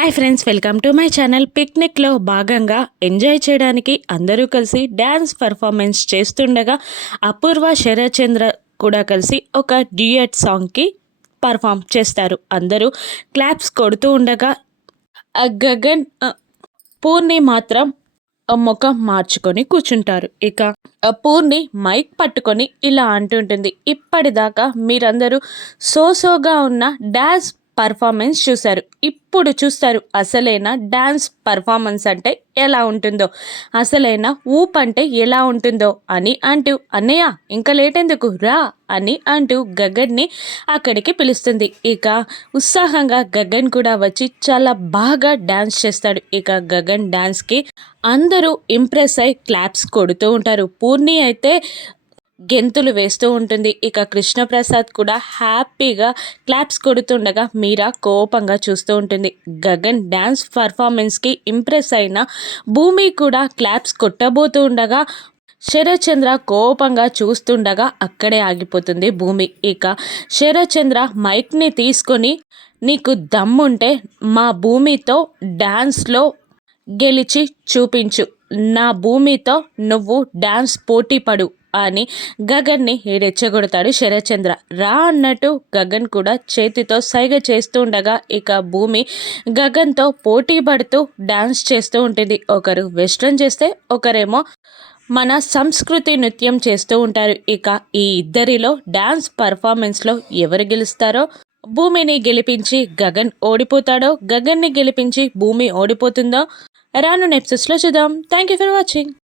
Hi friends, welcome to my channel. పిక్నిక్లో భాగంగా enjoy చేయడానికి అందరూ కలిసి డ్యాన్స్ పర్ఫార్మెన్స్ చేస్తుండగా అపూర్వ శరత్చంద్ర కూడా కలిసి ఒక డ్యూయట్ సాంగ్కి పర్ఫామ్ చేస్తారు. అందరూ క్లాప్స్ కొడుతూ ఉండగా గగన్ పూర్ణి మాత్రం ముఖం మార్చుకొని కూర్చుంటారు. ఇక పూర్ణి మైక్ పట్టుకొని ఇలా అంటుంటుంది, ఇప్పటిదాకా మీరందరూ సోగా ఉన్న డాన్స్ పర్ఫార్మెన్స్ చూశారు, ఇప్పుడు చూస్తారు అసలైన డాన్స్ పర్ఫార్మెన్స్ అంటే ఎలా ఉంటుందో, అసలైన ఊప్ అంటే ఎలా ఉంటుందో అని అంటూ, అన్నయ్య ఇంకా లేట్ ఎందుకు రా అని అంటూ గగన్ని అక్కడికి పిలుస్తుంది. ఇక ఉత్సాహంగా గగన్ కూడా వచ్చి చాలా బాగా డాన్స్ చేస్తాడు. ఇక గగన్ డాన్స్కి అందరూ ఇంప్రెస్ అయి క్లాప్స్ కొడుతూ ఉంటారు. పూర్ణి అయితే గెంతులు వేస్తూ ఉంటుంది. ఇక కృష్ణప్రసాద్ కూడా హ్యాపీగా క్లాప్స్ కొడుతుండగా మీరా కోపంగా చూస్తూ ఉంటుంది. గగన్ డ్యాన్స్ పర్ఫార్మెన్స్కి ఇంప్రెస్ అయిన భూమి కూడా క్లాప్స్ కొట్టబోతూ ఉండగా శరత్చంద్ర కోపంగా చూస్తుండగా అక్కడే ఆగిపోతుంది భూమి. ఇక శరత్చంద్ర మైక్ని తీసుకొని, నీకు దమ్ముంటే మా భూమితో డ్యాన్స్లో గెలిచి చూపించు, నా భూమితో నువ్వు డ్యాన్స్ పోటీ పడు అని గగన్ని రెచ్చగొడతాడు శరత్చంద్ర. రా అన్నట్టు గగన్ కూడా చేతితో సైగ చేస్తూ ఉండగా ఇక భూమి గగన్తో పోటీ పడుతూ డ్యాన్స్ చేస్తూ ఉంటుంది. ఒకరు వెస్ట్రన్ చేస్తే ఒకరేమో మన సంస్కృతి నృత్యం చేస్తూ ఉంటారు. ఇక ఈ ఇద్దరిలో డ్యాన్స్ పర్ఫార్మెన్స్లో ఎవరు గెలుస్తారో, భూమిని గెలిపించి గగన్ ఓడిపోతాడో, గగన్ని గెలిపించి భూమి ఓడిపోతుందో రాను ఎపిసోడ్స్లో చూద్దాం. Thank you for watching.